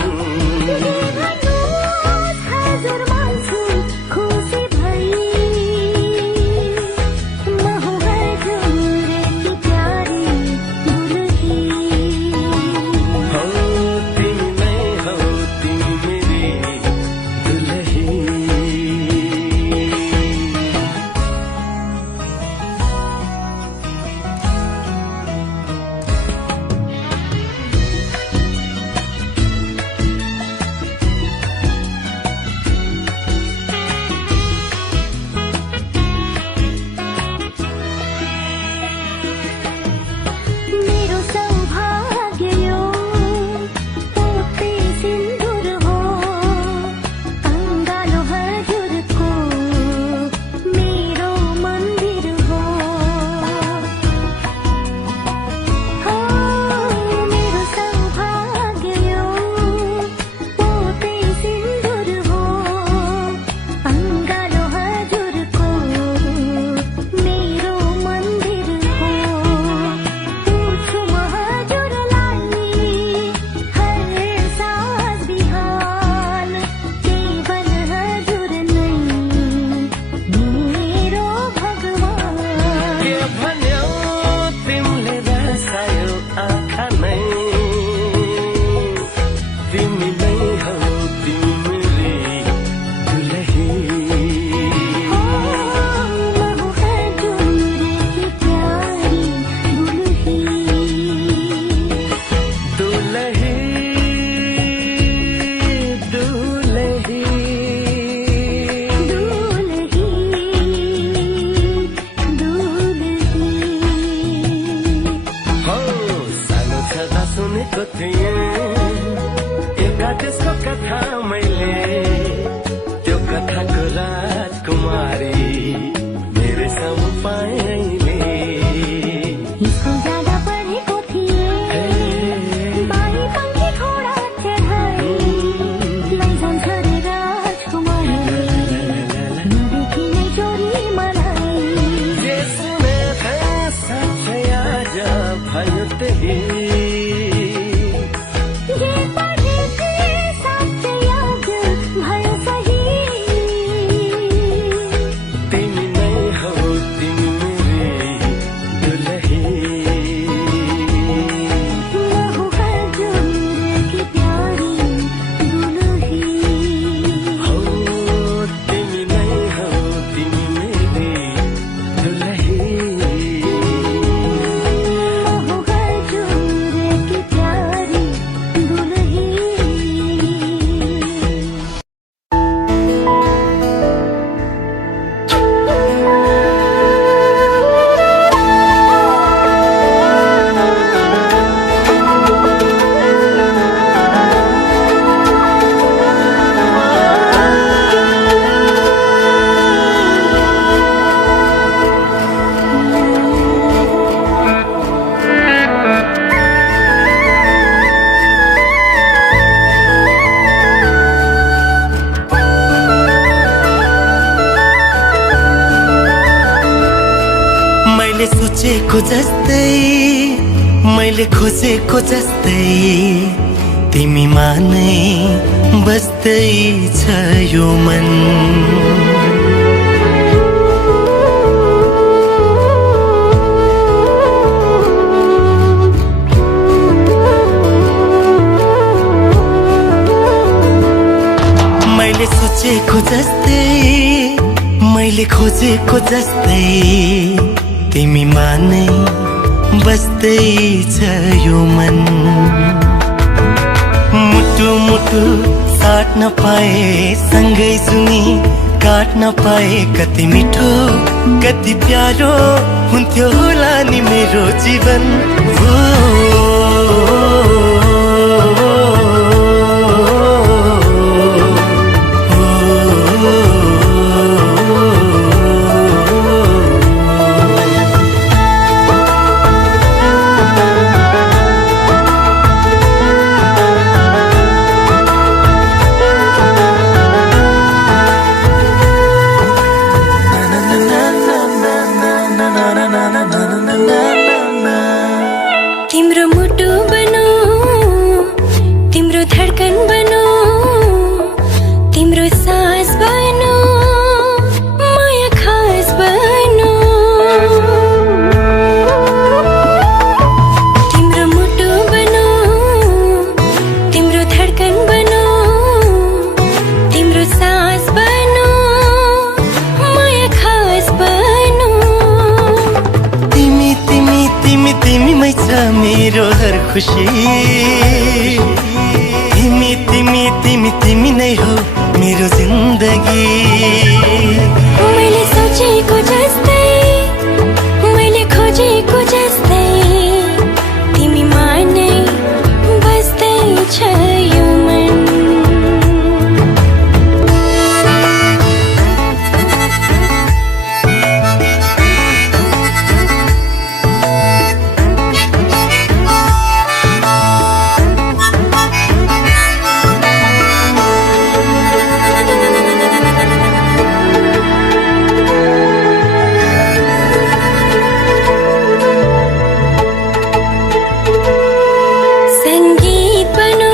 सोचेको थिएँ एउटा त्यसको कथा मैले त्यो कथाको राजकुमारी मेरो सामु पाएँ अहिले स्कुल जाँदा पढेको थिएँ बारी पङ्खी घोडा चढाए लैजान्छ रे राजकुमारी नदेखि नै चोरी मलाई जे सुने थिएँ साँच्चै आज भयो त्यही जे पढे थिएँ साँच्चै आज भयो सही तिमी नै हौ तिमी मेरी दुलही लहु हजुर की प्यारी दुलही हौ तिमी नै हौ तिमी मेरी दुलही लहु हजुर की प्यारी दुलही मैले सोचेको जस्तै मैले खोजेको जस्तै तिमीमा नै बस्दै छ यो मन मैले सोचेको जस्तै मैले खोजेको जस्तै तिमीमा नै बस्दै छ यो मन मुटु मुटु साट्न पाए सँगै सुनि काट्न पाए कति मिठो कति प्यारो हुन्थ्यो होला नि मेरो जीवन तिम्रो मुटु बनो तिम्रो धडकन बनो तिम्रो सास बनो माया खास बनो तिम्रो मुटु बनो तिम्रो धडकन बनो तिम्रो सास बनो माया खास बनो तिमी तिमी तिमी तिमीमै छ मेरो हर खुसी तिमी तिमी तिमी तिमी नै हो मेरो जिन्दगी मैले सोचेको जस्तै मैले खोजेको जस्तै तिमीमा नै बस्दै छ यो मन संगीत बनो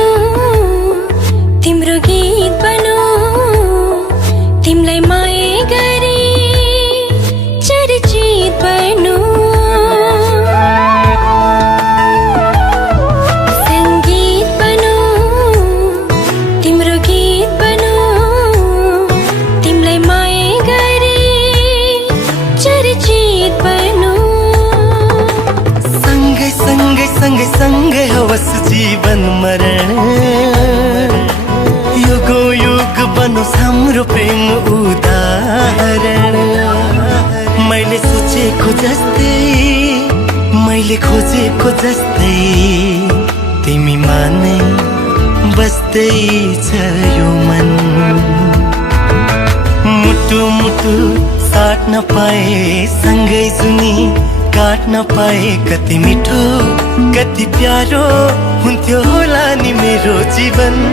तिम्रो गीत बनो तिमीलाई माया गरी चर्चित बनो संगीत बनो तिम्रो गीत बनो तिमीलाई माया गरी चर्चित बनो सँगै सँगै सँगै सँगै होस् जीवन मरण युगो युग बनोस् हाम्रो प्रेम उदाहरण मैले सोचेको जस्तै मैले खोजेको जस्तै तिमी मानै बस्दैछ यो मन मुटु मुटु साट्न पाए सँगै सुनि काट्न पाए कति मिठो कति प्यारो हुन्थ्यो होला नि मेरो जीवन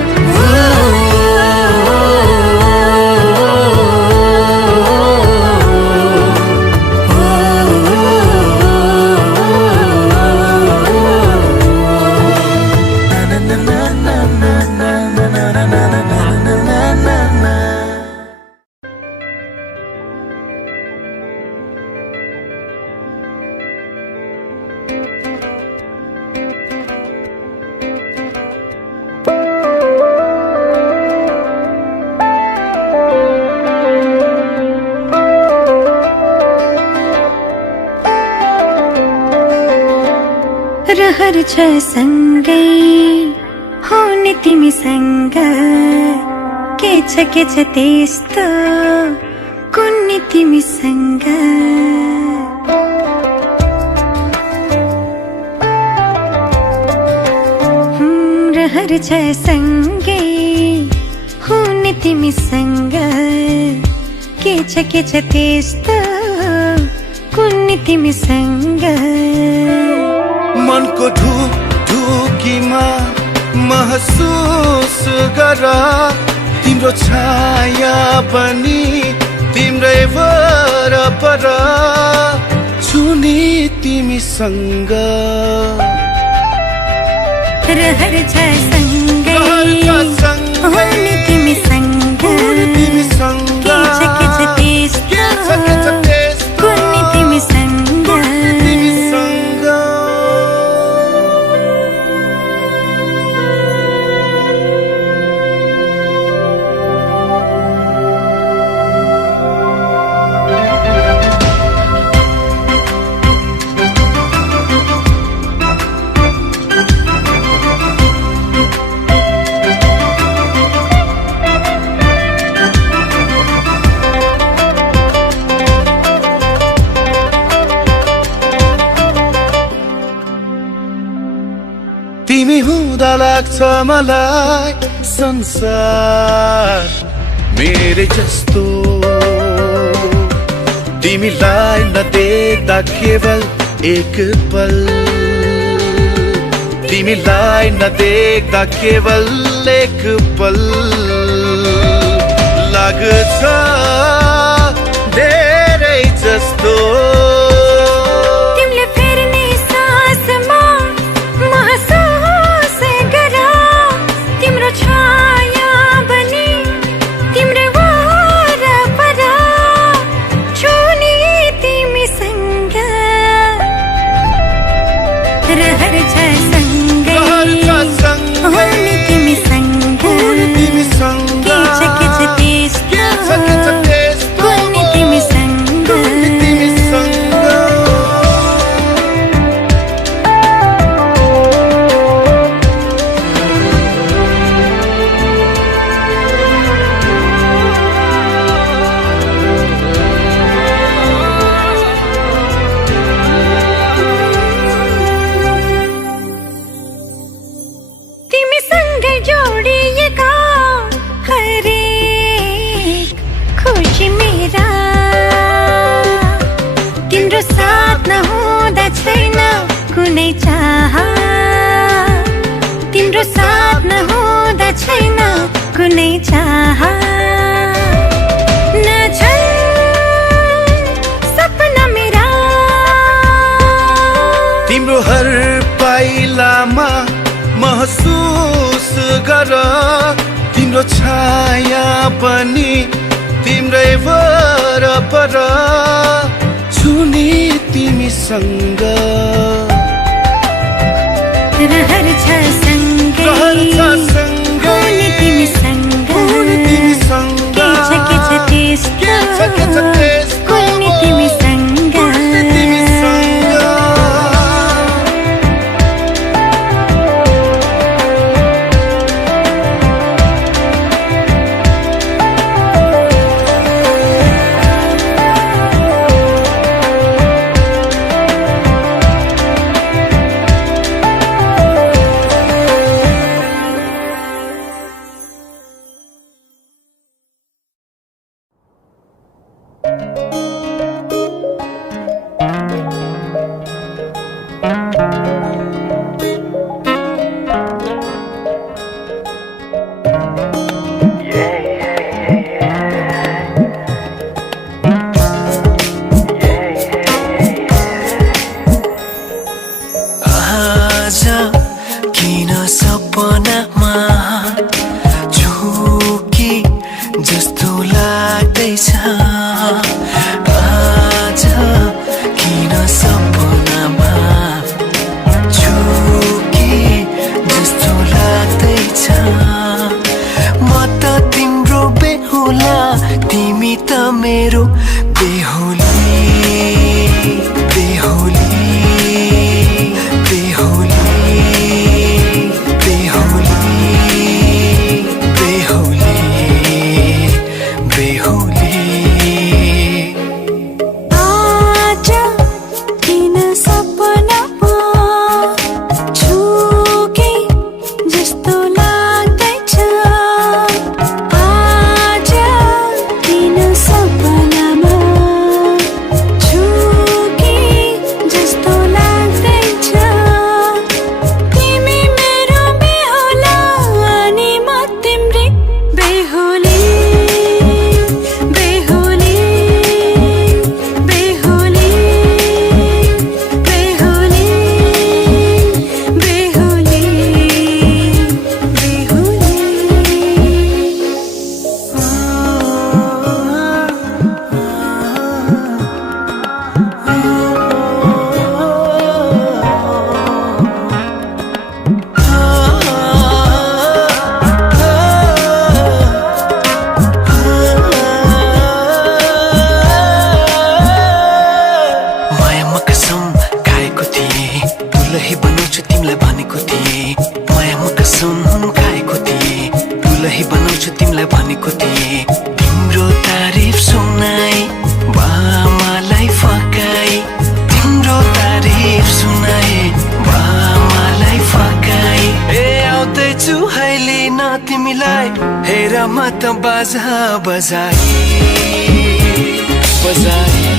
रहर छ सँगै हुने तिमीसँग के छ त्यस्तो कुन्नी तिमीसँग रहर छ सँगै हुने तिमीसँग के छ त्यस्तो कुन्नी तिमीसँग मनको ढुकीमा महसुस गर तिम्रो छाया पनि तिम्रै वरपर छुनी तिमीसँग रहर छ सँगै हुने तिमीसँग के छ त्यस्तो कुन्नी तिमीसँग तिमी हुँदा लाग्छ मलाई संसार मेरै जस्तो तिमीलाई नदेख्दा केवल एक पल तिमीलाई नदेख्दा केवल एक पल लाग्छ धेरै जस्तो रहर छ सँगै हुने तिमीसँग के छ त्यस्तो कुन्नी तिमीसँग जोडिएका हरेक खुसी मेरा तिम्रो साथ नहुँदा छैन कुनै चाह तिम्रो साथ नहुँदा छैन कुनै चाह नछन् सपना मेरा तिम्रो हर पाइलामा महसुस गर तिम्रो छाया पनि तिम्रै वरपर छुनी तिमीसँग रहर छ सँगै हुने तिमीसँग के छ त्यस्तो कुन्नी तिमीसँग मेरो बेहोली बेहोली बेहोली बेहोली बेहोली बेहोली आज किन सपनामा छु कि जस्तो लाग्दैछ आज किन सपनामा छु कि जस्तो लाग्दैछ तिमी मेरो बेहुला अनि म तिम्रै बेहुली बेहुली बेहुली बेहुली बेहुली मायामा कसम खाएको थिएँ दुलही बनाउँछु तिमीलाई भनेको थिएँ मायामा कसम खाएको थिएँ दुलही बनाउँछु तिमीलाई भनेको थिएँ तिम्रो तारिफ सुनाई बामालाई फकाई तिम्रो तारिफ सुनाई बामालाई फकाई ए आउँदैछु अहिले न तिमीलाई हेर म त बाजा बजाई बजाई